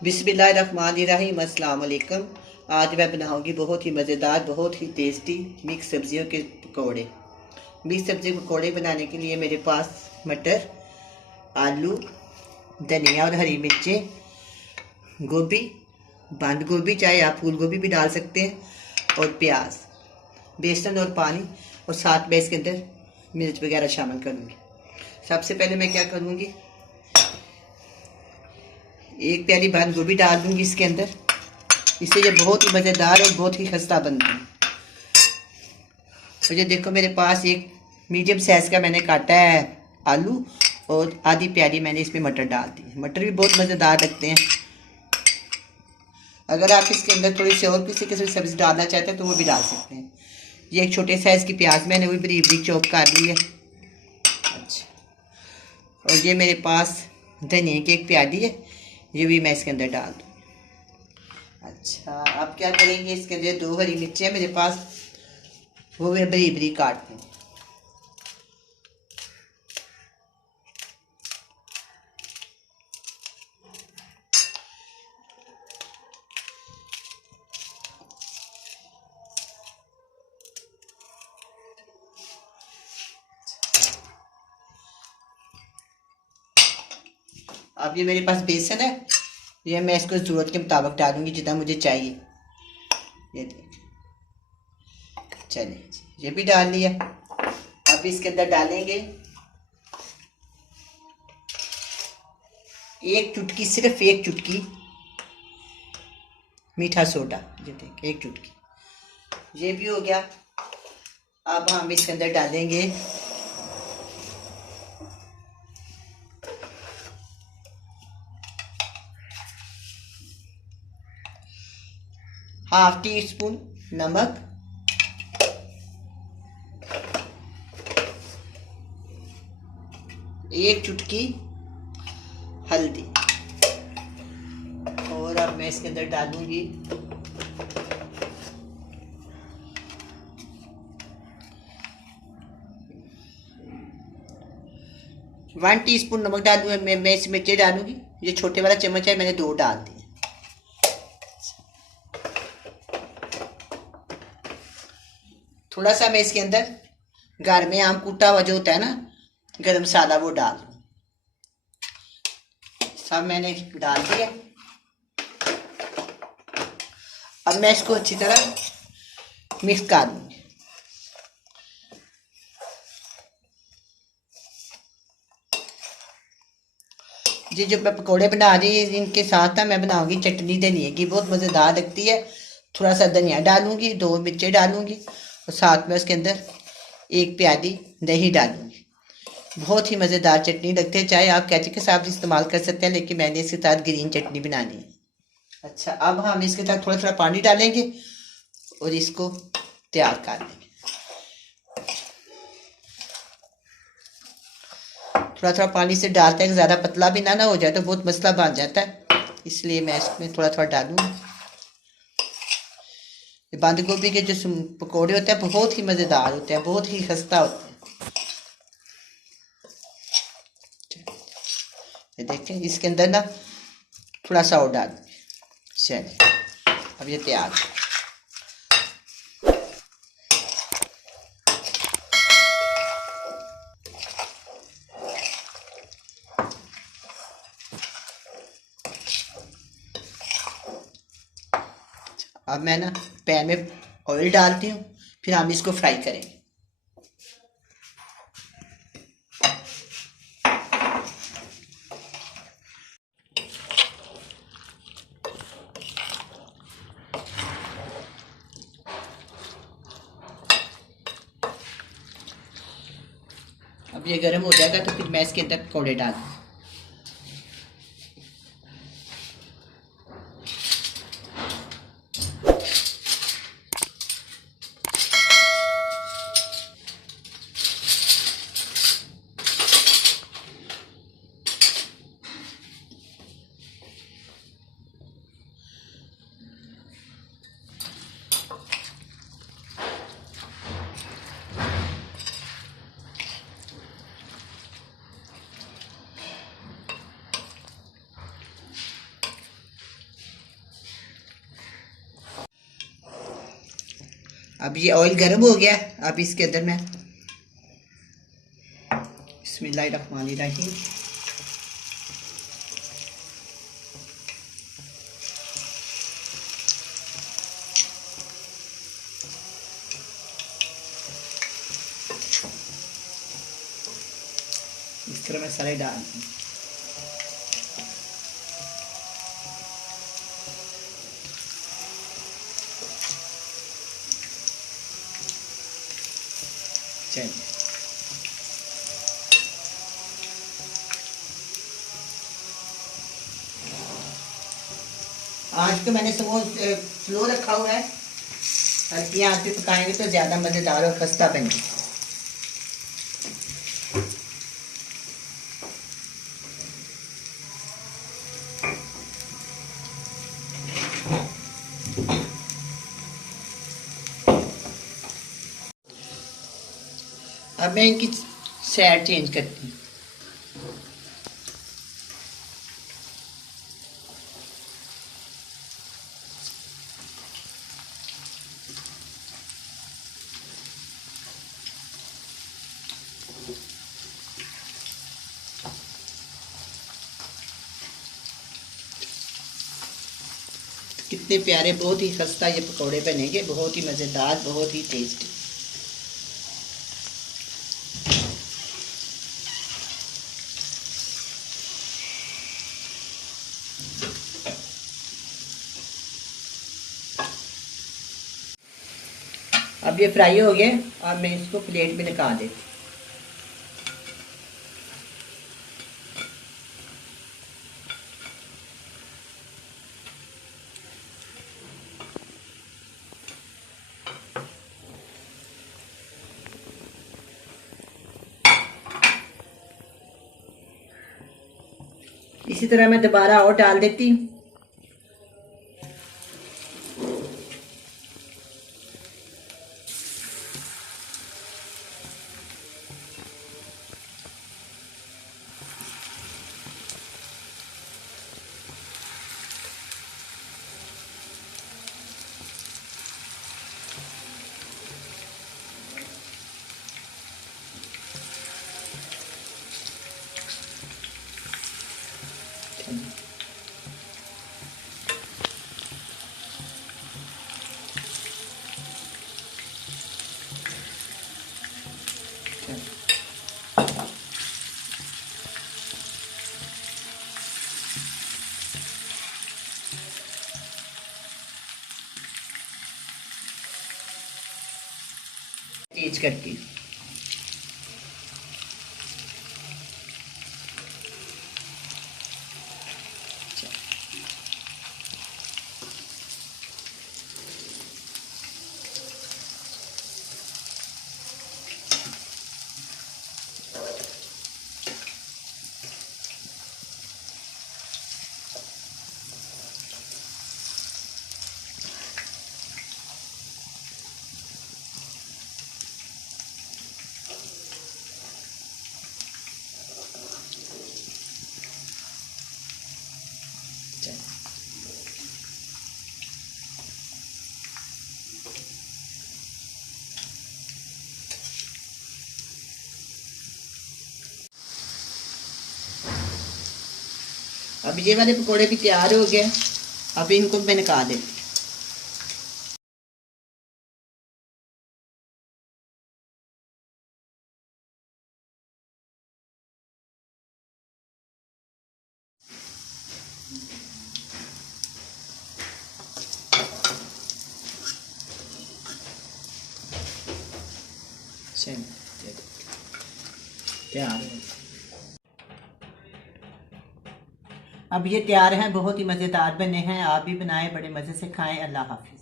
बिस्मिल्लाहिर्रहमानिर्रहीम। अस्सलाम वालेकुम। आज मैं बनाऊंगी बहुत ही मज़ेदार, बहुत ही टेस्टी मिक्स सब्जियों के पकौड़े। मिक्स सब्जी पकौड़े बनाने के लिए मेरे पास मटर, आलू, धनिया और हरी मिर्चें, गोभी, बंद गोभी, चाहे आप फूल गोभी भी डाल सकते हैं, और प्याज, बेसन और पानी, और साथ में इसके अंदर मिर्च वगैरह शामिल करूँगी। सबसे पहले मैं क्या करूँगी, एक प्याली बंद गोभी डाल दूंगी इसके अंदर। इससे ये बहुत ही मज़ेदार और बहुत ही खस्ता बनती है। तो ये देखो, मेरे पास एक मीडियम साइज़ का मैंने काटा है आलू, और आधी प्याली मैंने इसमें मटर डाल दी। मटर भी बहुत मज़ेदार लगते हैं। अगर आप इसके अंदर थोड़ी सी और किसी किस्म की सब्ज़ी डालना चाहते हैं तो वो भी डाल सकते हैं। ये एक छोटे साइज़ की प्याज मैंने वो बरीक बरीक चॉप कर ली है। अच्छा, और ये मेरे पास धनिया की एक प्याली है, ये भी मैं इसके अंदर डाल दूँ। अच्छा, अब क्या करेंगे, इसके अंदर 2 हरी मिर्चें मेरे पास, वो मैं बरीक बरीक काट दूँ। अब ये मेरे पास बेसन है, ये मैं इसको ज़रूरत के मुताबिक डालूंगी जितना मुझे चाहिए। ये देखिए, चलिए ये भी डाल लिया। अब इसके अंदर डालेंगे एक चुटकी, सिर्फ एक चुटकी मीठा सोडा। ये देखिए, एक चुटकी, ये भी हो गया। अब हम इसके अंदर डालेंगे ½ टी स्पून नमक, एक चुटकी हल्दी, और अब मैं इसके अंदर डालूंगी वन टीस्पून नमक डालूंगी। मैं इस मिर्ची डालूंगी, ये छोटे वाला चम्मच है, मैंने 2 डाल दिए। थोड़ा सा मैं इसके अंदर घर में आम कूटा हुआ जो होता है ना, गरम मसाला, वो डाल दूँ। सब मैंने डाल दिया। अब मैं इसको अच्छी तरह मिक्स कर दूँगी। जी, जो मैं पकोड़े बना रही हूँ इनके साथ ना मैं बनाऊंगी चटनी धनिया की, बहुत मज़ेदार लगती है। थोड़ा सा धनिया डालूंगी, 2 मिर्चें डालूंगी, और साथ में उसके अंदर एक प्याली दही डालूंगी। बहुत ही मज़ेदार चटनी लगती है। चाहे आप केचप के साथ भी इस्तेमाल कर सकते हैं, लेकिन मैंने इसके साथ ग्रीन चटनी बनानी है। अच्छा, अब हम इसके साथ थोड़ा थोड़ा पानी डालेंगे और इसको तैयार कर लेंगे। थोड़ा थोड़ा पानी से डालते हैं, ज़्यादा पतला भी ना हो जाए तो बहुत मसला बन जाता है, इसलिए मैं इसमें थोड़ा थोड़ा डालूंगी। बंद गोभी के जो पकौड़े होते हैं बहुत ही मज़ेदार होते हैं, बहुत ही खस्ता होते हैं। ये देखें, इसके अंदर ना थोड़ा सा और डाल। चलिए, अब ये तैयार। अब मैं ना पैन में ऑयल डालती हूँ, फिर हम इसको फ्राई करेंगे। अब ये गर्म हो जाएगा तो फिर मैं इसके अंदर पकौड़े डाल दूँ। अब ये ऑयल गर्म हो गया। अब इसके अंदर मैं बिस्मिल्लाहिर्रहमानिर्रहीम इस तरह मैं सारे डाल दूँ। चलिए आज तो मैंने स्लो रखा हुआ है। हल्की आंच पे पकाएंगे तो ज़्यादा मज़ेदार और खस्ता बनेगी। अब मैं इनकी साइड चेंज करती हूँ। कितने प्यारे, बहुत ही खस्ता ये पकौड़े बनेंगे, बहुत ही मज़ेदार, बहुत ही टेस्टी। अब ये फ्राई हो गए। अब मैं इसको प्लेट में निकाल देती। इसी तरह मैं दोबारा और डाल देती हूँ। तेज करके अब ये वाले पकोड़े भी तैयार हो गए। अब इनको मैं निकाल देती। तैयार है। अब ये तैयार हैं, बहुत ही मज़ेदार बने हैं। आप भी बनाएं, बड़े मज़े से खाएं। अल्लाह हाफिज़।